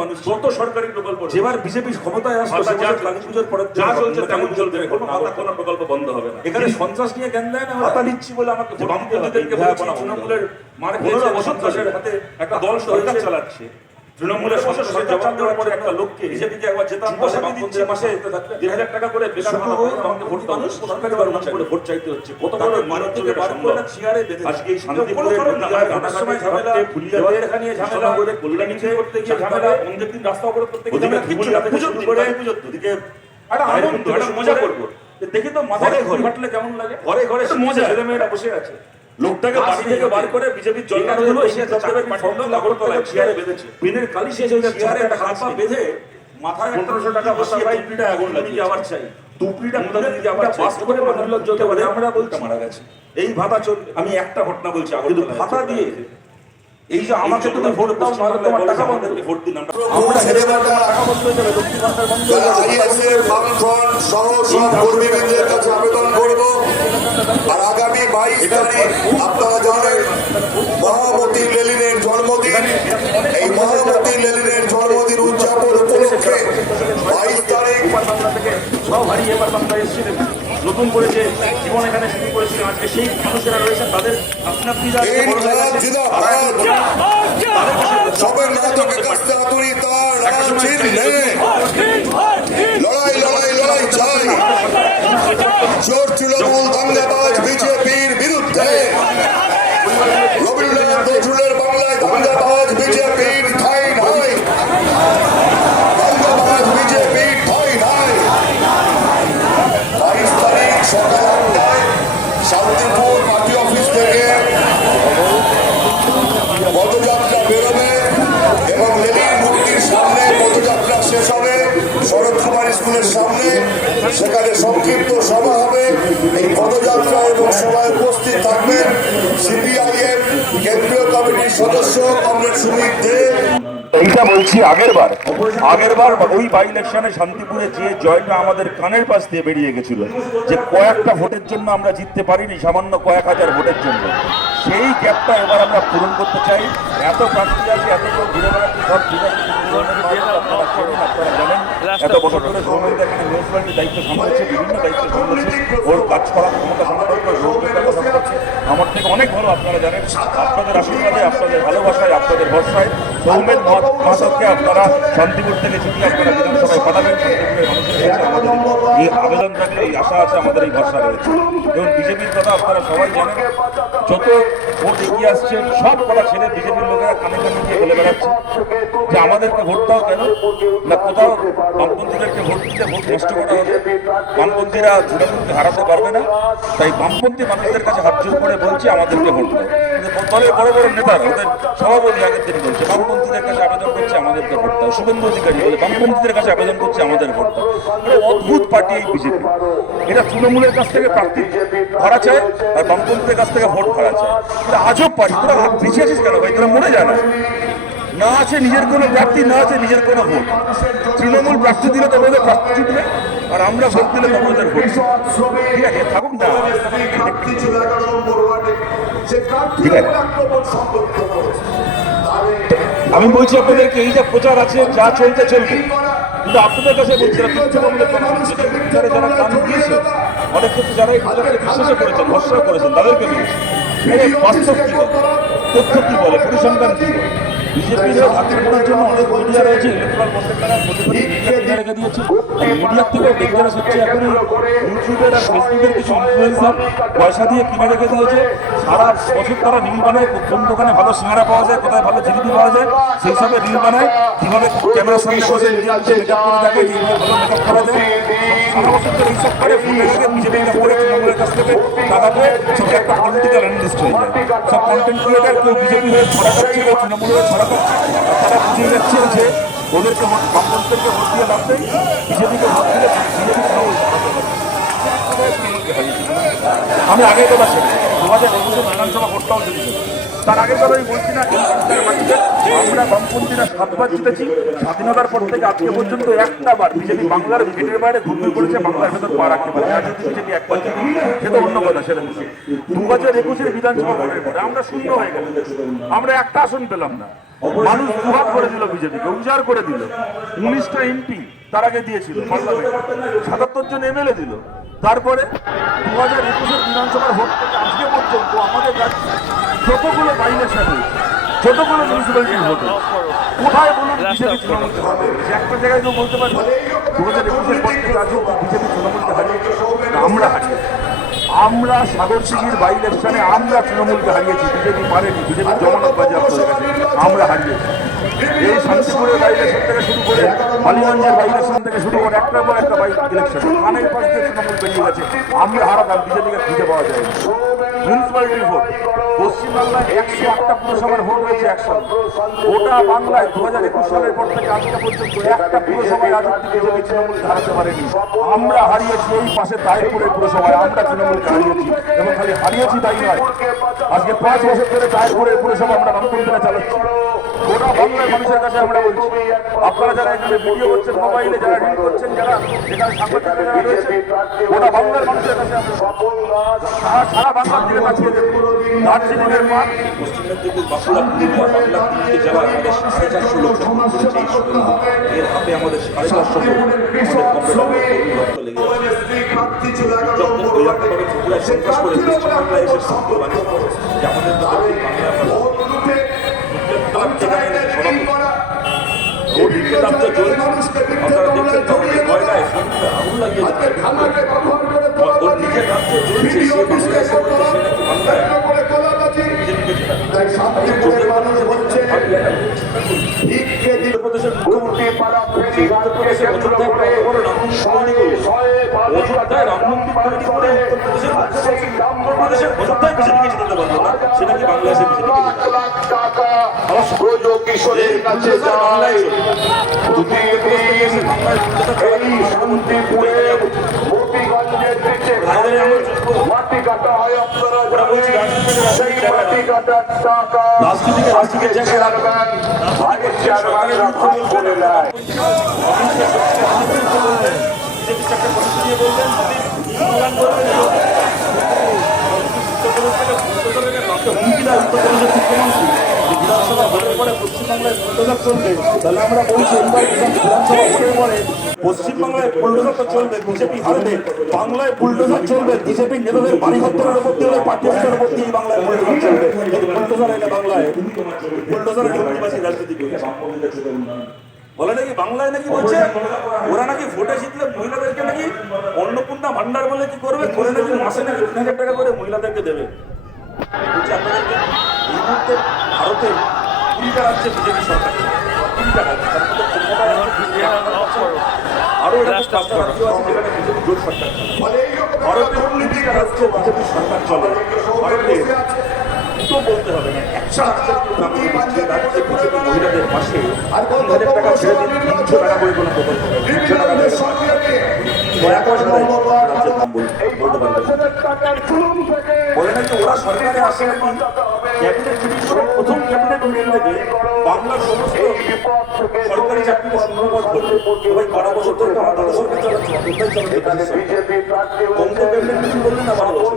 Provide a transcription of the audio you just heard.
মানুষ যত সরকারি প্রকল্প যেবার বিজেপি ক্ষমতায় আসবে কালী পুজোর পরে যা চলছে তেমন চলবে, কোনো প্রকল্প বন্ধ হবে না। এখানে সন্ত্রাস নিয়ে জ্ঞান দেয় না, হাতা নিচ্ছি বলে আমাকে বামপন্থীদেরকে তৃণমূলের মার সন্ত্রাসের হাতে একটা দল সরকার চালাচ্ছে। তৃণমূলের সরকার জবাব দেওয়ার পরে একটা লোককে বিজেপিকে একবার জেতার পরে বামপন্থীদের মাসে 2,000 টাকা করে বেকার আমাকে ভোট মানুষ সরকারি করে ভোট চাইতে হচ্ছে। কত বড় মানুষকে বার করে না চেয়ারে বেঁধে আজকে এই শান্তিপুরের সময় ঝামেলা, ফুলিয়াদের নিয়ে ঝামেলা, কল্যাণীতে করতে গিয়ে ঝামেলা, অনেক দিন রাস্তা অবরোধ করতে গিয়ে ওদিকে একটা আনন্দ, একটা মজা করবো। দেখি তো মাথায় ঘরে ঘাটলে কেমন লাগে, ঘরে ঘরে মজা, ছেলেমেয়েরা বসে আছে। লোকটাকে বাড়ি থেকে বার করে বিজেপির জলটা হলো এসে আগরতলায় চেয়ারে বেঁধেছে, বিনের কালি শেষ হয়ে চেয়ারে একটা হাত বেঁধে মাথায় 1500 টাকা বসিয়ে টুপিটা আগুন লাগিয়ে আবার চাই, টুপিটা মুখে দিয়ে আবার পাস করে মাথার লোক জ্বলতে পারে। আমরা বলতে মারা গেছে এই ভাতা চলবে। আমি একটা ঘটনা বলছি, কিন্তু ভাতা দিয়ে এই যে আমাকে তুমি ভোট দাও নাহলে তোমার টাকা বন্ধ করে ভোট দিন, আমরা হেরে গেলে তোমার টাকা বন্ধ হয়ে যাবে, লক্ষ্মী ভান্ডার বন্ধ হয়ে যাবে। আইএসএফ বামফ্রন্ট সহ সব কর্মীবৃন্দের কাছে আবেদন করব, আর আগামী 22 তারিখ আপনারা জানেন মহামতি লেনিনের জন্মদিন। এই মহামতি লেনিনের জন্মদিন উদযাপন উপলক্ষে 22 তারিখ সব হারিয়ে এবার বাংলা এসেছিলেন, নতুন করে যে জীবন এখানে শুরু করেছিলেন, আজকে সেই মানুষেরা রয়েছেন, তাদের আপনি সবের নাটকের কাছে হাতুড়ি তার লড়াই লড়াই লড়াই চাই চোর তৃণমূল দাঙ্গাবাজ বিজেপির বিরুদ্ধে। রবীন্দ্রনাথ নজরুলের বাংলায় দাঙ্গাবাজ বিজেপির ঠাঁই নাই, দাঙ্গাবাজ বিজেপির ঠাঁই নাই। 22 তারিখ সকাল 8টায় শান্তিপুর পার্টি অফিস থেকে পদযাত্রা বেরোবে এবং লেনিন মূর্তির সামনে পদযাত্রা শেষ হবে শরৎ কুমার স্কুলের সামনে, সেখানে সংক্ষিপ্ত সভা হবে। এই পদযাত্রা এবং সভায় উপস্থিত থাকবেন সিপিআইএম কেন্দ্রীয় কমিটির সদস্য কমরেড সুমিত দে। এইটা বলছি আগেরবার ওই বাই ইলেকশনে শান্তিপুরে যে জয়টা আমাদের কানের পাশ দিয়ে বেরিয়ে গেছিল, যে কয়েকটা ভোটের জন্য আমরা জিততে পারিনি, সামান্য কয়েক হাজার ভোটের জন্য, সেই গ্যাপটা এবার আমরা পূরণ করতে চাই। এত প্রার্থী আছে, এত কেউ ঘুরে বেড়াচ্ছে, সব আপনারা জানেন এত বছর ধরে সৌমেন এখানে মিউনিসিপ্যালিটির দায়িত্ব সামলাচ্ছে, বিভিন্ন দায়িত্ব সামলাচ্ছে, ওর কাজ করার ক্ষমতা সম্পর্কে আমার থেকে অনেক ভালো আপনারা জানেন। আপনাদের আশীর্বাদে, আপনাদের ভালোবাসায়, আপনাদের ভরসায় সৌমেন মাধবকে আপনারা শান্তিপুর থেকে চিঠি আপনারা বিধানসভায় পাঠাবেন। শান্তিপুরের মানুষের কাছে আমাদের এই আবেদন থাকলে, এই আশা আছে, আমাদের এই ভরসা রয়েছে। এবং বিজেপির কথা আপনারা সবাই জানেন, যত ভোট এগিয়ে আসছে সব কথা ছেড়ে বিজেপির লোকেরা কানে কানে গিয়ে বলে বেড়াচ্ছে যে আমাদেরকে ভোট দাও কেন না, কোথাও বামপন্থীদেরকে ভোট দিতে ভোট নষ্ট করা হবে, বামপন্থীরা তৃণমূলকে হারাতে পারবে না, তাই বামপন্থী মানুষদের কাছে হাত জোর করে বলছি আমাদেরকে ভোট দাও। দলের বড় বড় নেতারা, ওদের সভাপতি আগের দিন বলছে বামপন্থীদের কাছে আবেদন করছে আমাদেরকে ভোট দাও, শুভেন্দু অধিকারী বলে বামপন্থীদের কাছে আবেদন করছে আমাদের ভোট দাও। অদ্ভুত পার্টি এই বিজেপি, এরা তৃণমূলের কাছ থেকে প্রার্থী ভাড়া চায় আর বামপন্থীদের কাছ থেকে ভোট ভাড়া চায়। এটা আজব পার্টি। তোরা পিছিয়ে আছিস কেন ভাই? তোরা মরে যায় না আছে নিজের কোনো প্রার্থী, না আছে নিজের কোনো ভোট। তৃণমূল প্রার্থী দিলে তোমাদের প্রার্থী জিতবে, আর আমরা ভোট দিলে তোমাদের ভোট। ঠিক আছে, থাকুক না। ঠিক আছে, আমি বলছি আপনাদেরকে এই যে প্রচার আছে, যা চলতে চলবে, কিন্তু আপনাদের কাছে বলছি যারা কান দিয়েছে, অনেক ক্ষেত্রে যারা এই প্রচারকে বিশ্বাসও করেছেন, ভরসা করেছেন, তাদেরকে বলছি বাস্তব কি বলে, তথ্য কি বলে, পরিসংখ্যান কি বলে। বিজেপির চাকরি করার জন্য অনেক মিডিয়া রয়েছে, ইলেকট্রাল বন্ডের টাকা মিডিয়া কিনে রেখে দিয়েছে। মিডিয়ার থেকেও ডেঞ্জারাস হচ্ছে এখন ইউটিউবের আর ফেসবুকের কিছু ইনফ্লুয়েন্সার পয়সা দিয়ে কিনে রেখে দিয়েছে। সারা বছর তারা রিল বানায়, কোন দোকানে ভালো সিঙ্গারা পাওয়া যায়, কোথায় ভালো জিলিপি পাওয়া যায়, সেই সবে রিল বানায়, কীভাবে ক্যামেরার সামনে বসে মেকআপ করে দেখে, কীভাবে ভালো মেকআপ করা যায়। সারা বছর তো এইসব করে ফুটে রেখে বিজেপির কাছ থেকে, তৃণমূলের কাছ থেকে টাকা পেয়ে সেটা একটা পলিটিক্যাল অ্যানালিস্ট হয়ে যায়। সব কন্টেন্ট ক্রিয়েটার কেউ বিজেপি হয়ে ছড়া কাটছে, কেউ তৃণমূল হয়ে ছড়া কাটছে। তারা বুঝে যাচ্ছে যে ওদেরকে বামপন্থীদেরকে ভোট দিয়ে লাভ নেই, বিজেপিকে ভোট দিলে বিজেপি আমি আগের কথা ছিল 2021 বিধানসভা ভোটটাও জিতেছি। তার আগের কথা আমি বলছি না, আমরা বামপন্থীরা 7 বার জিতেছি। স্বাধীনতার পর থেকে আজকে পর্যন্ত একটা বার বিজেপি বাংলার গেটের বাইরে ঘুরঘুর করেছে, বাংলার ভেতর পা রাখতে পারে। আর যদি বিজেপি একবার জিতে সে তো অন্য কথা, সেটা 2021 বিধানসভা ভোটের পরে আমরা শূন্য হয়ে গেলাম, আমরা একটা আসন পেলাম না। মানুষ দুভাগ করে দিল, বিজেপিকে উজাড় করে দিল। 19টা এমপি তার আগে দিয়েছিল পার্লামেন্ট, 77 জন এমএলএ দিল। তারপরে 2021-এর বিধানসভার ভোট থেকে আজকে পর্যন্ত আমাদের রাজ্যে যতগুলো বাই ইলেকশন হয়েছে, যতগুলো মিউনিসিপ্যালিটি ভোট হয়েছে, কোথায় বলুন বিজেপি তৃণমূলকে হারিয়ে? একটা জায়গায় কেউ বলতে পারবে 2021-এর পর থেকে আজকে বিজেপি তৃণমূলকে হারিয়েছে? আমরা হারিয়েছি। আমরা সাগর সিংহের বাই ইলেকশনে আমরা তৃণমূলকে হারিয়েছি, বিজেপি পারেনি। বিজেপি জমানত বাজেয়াপ্ত হয়ে গেছে, আমরা হারিয়েছি। এই শান্তিপুরের বাই ইলেকশন থেকে শুরু করে মালিগঞ্জের বাই ইলেকশন থেকে শুরু করে একটার পর একটা বাই ইলেকশন কানের পাশ দিয়ে তৃণমূল বেরিয়ে গেছে। আমরা হারাতাম, বিজেপিকে খুঁজে পাওয়া যায়নি। মিউনিসিপ্যালিটির ভোট পশ্চিমবাংলায় 108টা পুরসভার ভোট হয়েছে একসঙ্গে। গোটা বাংলায় 2021 সালের পর থেকে আজকে পর্যন্ত একটা পুরসভায় আজ অব্দি বিজেপি তৃণমূলকে হারাতে পারেনি। আমরা হারিয়েছি এই পাশে তাইপুরের পুরসভায়, আমরা তৃণমূলকে হারিয়েছি। এবং খালি হারিয়েছি তাই নয়, আজকে 5 বছর ধরে তাইপুরের পুরসভা আমরা বামপন্থীরা চালাচ্ছি। গোটা বাংলার মানুষের কাছে আমরা বলছি, আপনারা যারা এখানে ভিডিও করছেন, মোবাইলে যারা রিল করছেন, যারা এখানে সাংবাদিকরা যারা রয়েছে, গোটা বাংলার মানুষের কাছে আমরা সারা বাংলার দিকে তাকিয়ে দেখুন। দার্জিলিংয়ের মাঠ, পশ্চিম মেদিনীপুর, বাঁকুড়া, পুরুলিয়া, বাংলা 3টে জেলা আমাদের 450 লোক দখল করেছে এই সুরঙ্গ। এর হাতে আমাদের 450 লোক রক্ত লেগে আছে। যখন ওই রক্তভাবে ত্রিপুরায় সন্ত্রাস করে পশ্চিমবাংলায় এসে শব্দ বানিয়ে যে আমাদের তো দক্ষিণ বাংলায় আমরা ওর বিপ্লব তো চলছে। আপনারা দেখছেন কাউকে কয়লায় আগুন লাগিয়ে ওর নিজের রাজ্য চলছে, সে বাংলায় এসে বলছে সে নাকি বাংলায় উত্তরপ্রদেশের মুখ্যমন্ত্রী উত্তরপ্রদেশের অযোধ্যায় কত বড় রাম মন্দির করলো, অযোধ্যায় রাম মন্দির তৈরি করে উত্তরপ্রদেশের অযোধ্যায় বিজেপিকে যেতে পারলো না, সে নাকি বাংলাদেশে বিজেপিকে রাজনীতিকে জায়গায় রাখবেন। বিধানসভা ভোটের পরে পশ্চিমবাংলায় বুলডোজার চলবে, তাহলে আমরা বলছি এবার বিধানসভা ভোটের পরে পশ্চিমবাংলায় বুলডোজার তো চলবে, বিজেপি হারবে। বাংলায় বুলডোজার চলবে, বিজেপি নেতাদের বাড়িঘরের উপর দিয়ে পার্টি অফিসের উপর দিয়ে বাংলায় বুলডোজার চলবে। বুলডোজার এলে বাংলায় বুলডোজার নির্বাচী রাজনীতি করে বলে নাকি বাংলায় নাকি বলছে ওরা নাকি ভোটে জিতলে মহিলাদেরকে নাকি অন্নপূর্ণা ভান্ডার বলে কি করবে, করে নাকি মাসে নাকি 3,000 টাকা করে মহিলাদেরকে দেবে। বলছে আপনাদেরকে এই মুহূর্তে ভারতে 20টা রাজ্যে বিজেপি সরকার, 20টা রাজ্য, তার মধ্যে কলকাতা রাজ্যে আরো এরকম 5টা রাজ্য আছে যেখানে বিজেপি জোট সরকার চলে। ভারতে 20টা রাজ্যে বিজেপি সরকার চলে। ভারতে দুটো বলতে হবে না, একটা রাজ্যের নাম যে রাজ্যে বিজেপি মহিলাদের পাশে 3,000 টাকা ছেড়ে দিন, 300 টাকা করে কোনো প্রকল্প, 300 টাকা দেয় দয়া করে রাজ্যের নাম বলতে পারবে। বলে নাকি ওরা সরকারে আসে নাকি ক্যাবিনেট মিটিং করে, প্রথম ক্যাবিনেট মিটিং থেকে বাংলার সমস্ত সরকারি চাকরিতে শূন্যপদ করবে। ভাই 12 বছর ধরে আমার দাদা সরকার চালাচ্ছে, কোথায় চালাচ্ছে? ক্যাবিনেট মিটিং করলেন না 12 বছর।